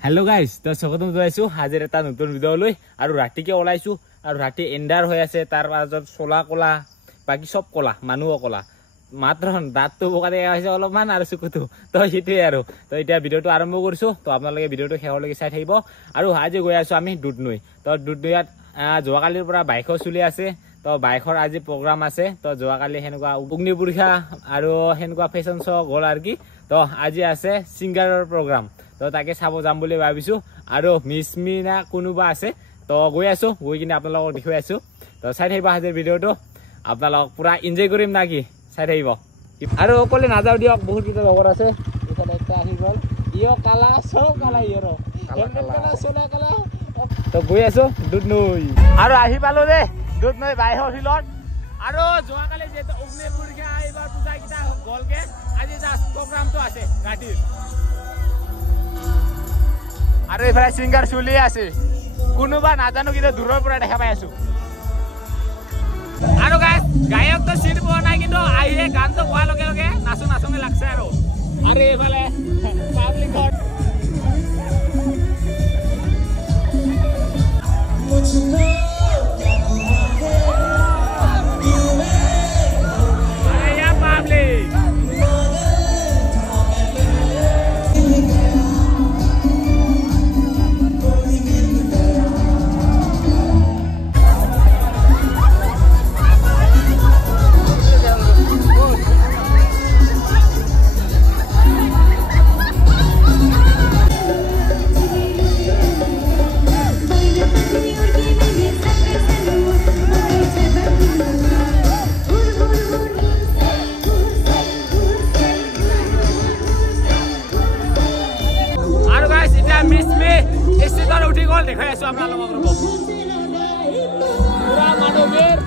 Hello guys तो स्वागतम जनाइছো हाजिर এটা নতুন ভিডিও লৈ আৰু ৰাতিকে ওলাইছো আৰু ৰাতি এন্ডাৰ হৈ আছে তাৰ মাজত সোলা কলা বাকি সব কলা মানুহ কলা মাত্ৰ দাঁতটো বকাৰে আছে অলপমান আৰু চকুটো তো হিটোই আৰু তো এতিয়া ভিডিওটো আৰম্ভ কৰিছো তো আপোনালোকে ভিডিওটো শেষলৈকে চাই থাকিব আৰু আজি গৈ আছো আমি দুধনৈ তো দুধনৈত যোৱাকালিৰ পৰা বাইকো চলি আছে তো বাইকৰ আজি প্ৰগ্ৰাম আছে তো যোৱাকালি হেনকুৱা অগ্নি পৰীক্ষা আৰু হেনকুৱা ফেশন শ্ব গল আৰু কি তো আজি আছে সিঙ্গাৰৰ প্ৰগ্ৰাম তো তাকে চাব যাম বুলি ভাবিছো আৰু মিছমিনা কোনোবা আছে তো গৈ আছো গৈ কিনে আপোনালোকক দেখুৱাই আছো তো চাই থাকিব আজিৰ ভিডিওটো আপোনালোক পুৰা এনজয় কৰিম নাকি চাই থাকিব আৰু অকলে নাযাও দিয়ক বহুত কিটা লগৰ আছে এখানে একটা আহি গল ইও কালা সব কালা ইৰো কালা সোনা কালা তো গৈ আছো দুধনৈ আৰু আহি পালো দে দুধনৈ বাইহৰ হিলত আৰু যোৱাকালি যেটো অগ্নি পৰীক্ষা এবাৰ পূজা কিটা গলকে আজি জাস্ট প্ৰগ্ৰামটো আছে ৰাতিৰ আৰু এফালে সিঙ্গাৰ চলি আছে কোনোবা নাজানো কিন্তু দূৰৰ পৰা দেখা পাই আছো আৰু গায়ক তো চিনি পোৱা নাই কিন্তু আহিলে গানটো গোৱাৰ লগে লগে নাচো নাচোঙে লাগছে আৰু এফালে পাব্লিকৰ দেখাই আছো আপোনালোকক ৰব পুৰা মানৱীৰ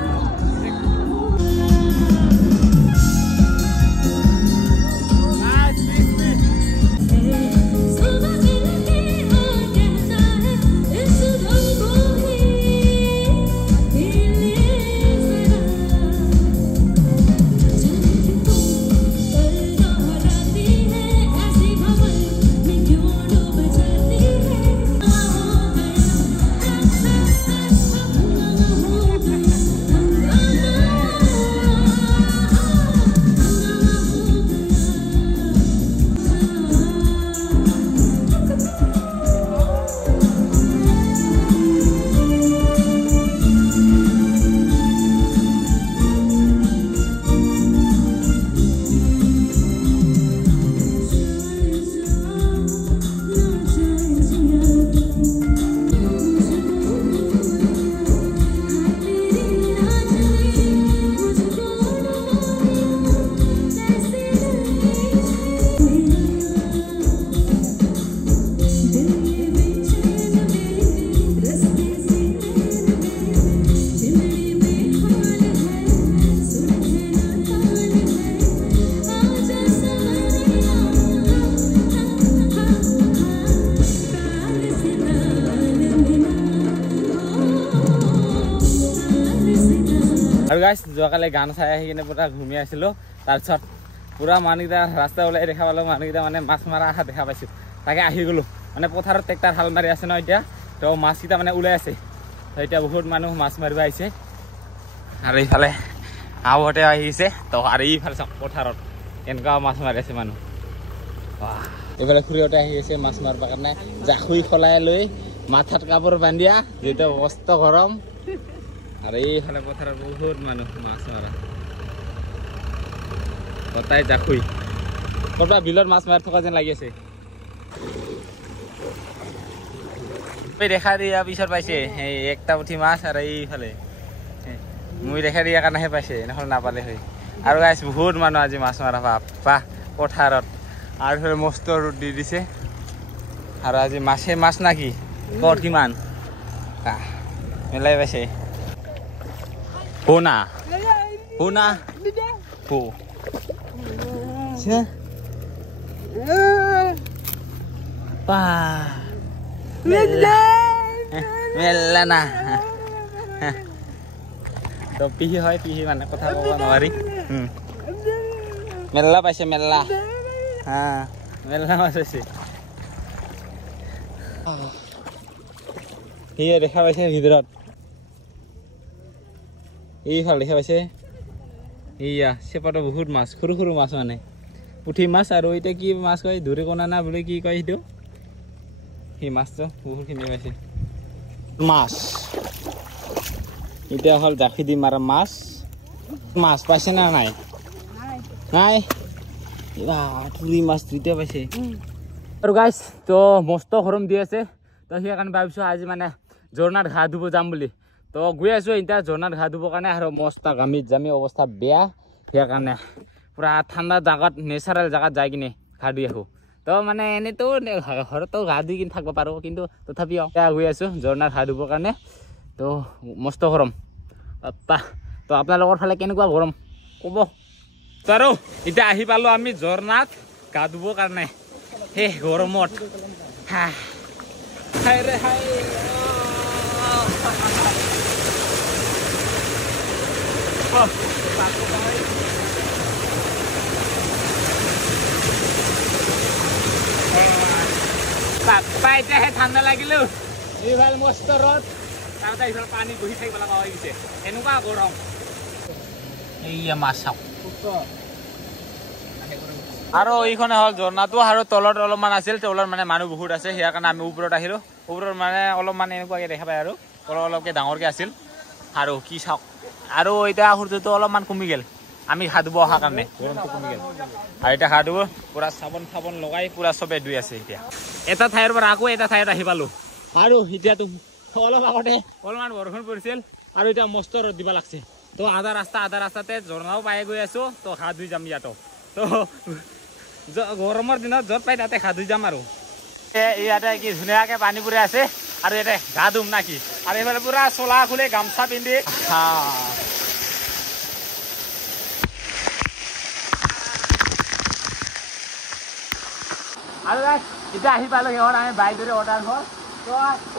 আৰু গাইস যোৱাকালি গান চাই আহি কিনে পুৰা ঘুমি আছিলো তাৰপিছত পুৰা মানুহকেইটা ৰাস্তা ওলাই দেখা পালো মানুহকেইটা মানে মাছ মাৰা আহা দেখা পাইছো তাকে আহি গলো মানে পথাৰত ট্ৰেক্টৰ হাল মাৰি আছে ন এতিয়া তো মাছকেইটা মানে ওলাই আছে এতিয়া বহুত মানুহ মাছ মাৰিব আহিছে আৰু এইফালে আহতে আহিছে তো আৰু এইফালে পথাৰত এনেকুৱা মাছ মাৰি আছে মানুহ এইফালে খুৰীহঁতে আহি আছে মাছ মাৰিবৰ কাৰণে জাখুই খলাই লৈ মাথাত কাপোৰ বান্ধিয়া যেটো অস্ত গৰম আৰু এইফালে পথাৰত বহুত মানুহ মাছ মাৰা কটাই জাখুই কটা বিলৰ মাছ মাৰি থকা যেন লাগি আছে দেখা দিয়া পিছত পাইছে এই একটা উঠি মাছ আৰু এইফালে মই দেখা দিয়া কাৰণেহে পাইছে নহ'লে নাপালে হয় আৰু গাইছ বহুত মানুহ আজি মাছ মাৰা বাহ পথাৰত আৰু মস্ত ৰ'দ দি দিছে আৰু আজি মাছ নাকি কত কিমান মিলাই পাইছে Puna, Puna, Pu. Pa. Melana. To pihi hoy pihi mana kotha koba nawari. Mela paise mela. Ha, mela paise. সেয়া দেখা পাইছে ভিতৰত এইফালে দেখা পাইছে এইয়া চেপাটো বহুত মাছ সৰু সৰু মাছ মানে পুঠি মাছ আৰু এতিয়া কি মাছ কয় ধৰিকণা না বুলি কি কয় সেইটো সেই মাছটো বহুতখিনি পাইছে মাছ এতিয়া হ'ল জাখি দি মাৰা মাছ মাছ পাইছে না নাই নাই তুৰি মাছ দুইটা পাইছে আৰু গাইছ তো মস্ত গৰম দি আছে তো সেইকাৰণে ভাবিছোঁ আজি মানে ঝৰ্ণাত ঘা ধুব যাম বুলি তো গৈ আছোঁ এতিয়া ঝৰ্ণাত ঘা ধুবৰ কাৰণে আৰু মস্ত গামীত জামি অৱস্থা বেয়া সেইকাৰণে পুৰা ঠাণ্ডা জাগাত নেচাৰেল জাগাত যাই কিনে ঘা ধুই আহোঁ তো মানে এনেইতো ঘৰতো ঘা ধুই কিনে থাকিব পাৰোঁ কিন্তু তথাপিও গৈ আছোঁ ঝৰ্ণাত ঘা ধুবৰ কাৰণে তো মস্ত গৰম বাপ্পা তো আপোনালোকৰ ফালে কেনেকুৱা গৰম ক'ব আৰু এতিয়া আহি পালোঁ আমি ঝৰ্ণাত গা ধুবৰ কাৰণে সেই গৰমত হাই ৰে হাই বাপ্পা এতিয়াহে ঠাণ্ডা লাগিলো এইফালে মস্ত ৰ'দ তাৰপিছত এইফালে পানী বহি থাকিব লগা হৈ গৈছে এনেকুৱা গৰম এইয়া মাছ চাওক আৰু এইখনে হ'ল ঝৰ্ণাটো আৰু তলত অলপমান আছিল তলত মানে মানুহ বহুত আছে সেয়াৰ কাৰণে আমি ওপৰত আহিলোঁ ওপৰত মানে অলপমান এনেকুৱাকৈ দেখা পায় আৰু তলত অলপকৈ ডাঙৰকৈ আছিল আৰু কি চাওক আৰু এতিয়া সূৰ্যটো অলপমান কমি গ'ল আমি ঘা ধুব অহাৰ কাৰণে গৰমটো কমি গ'ল আৰু এতিয়া ঘা ধুব পূৰা চাবোন লগাই পূৰা চবে ধুই আছে এতিয়া এটা ঠাইৰ পৰা আকৌ এটা ঠাইত আহি পালোঁ আৰু এতিয়াতো অলপ আগতে অলপমান বৰষুণ পৰিছিল আৰু এতিয়া মস্ত ৰ'দ দিব লাগছে তো আধা ৰাস্তাতে ঝৰ্ণাও পাই গৈ আছোঁ তো ঘা ধুই যাম ইয়াতো তো গৰমৰ দিনত য'ত পাই তাতে ঘা ধুই যাম আৰু ইয়াতে কি ধুনীয়াকৈ পানী পৰি আছে আৰু ইয়াতে গা ধুম না কি আৰু এইফালে পুৰা চোলা খুলি গামোচা পিন্ধি আৰু এতিয়া আহি পালোঁ সিহঁত আমি বাইদেউৰে অৰ্ডাৰ হ'ল তো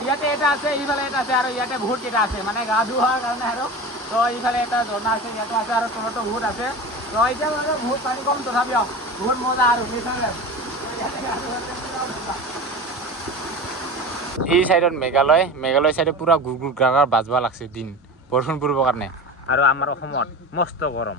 ইয়াতে এটা আছে এইফালে এটা আছে আৰু ইয়াতে বহুত কেইটা আছে মানে গা ধোৱাৰ কাৰণে আৰু তো এইফালে এটা ঝৰ্ণা আছে ইয়াতো আছে আৰু তলতো বহুত আছে তো এতিয়া মানে বহুত পানী কম তথাপিও বহুত মজা আৰু এই চাইডত মেঘালয় চাইডে পুৰা গুৰ গাৰ বাজবা লাগছে দিন বৰষুণ পৰিবৰ কাৰণে আৰু আমাৰ অসমত মস্ত গৰম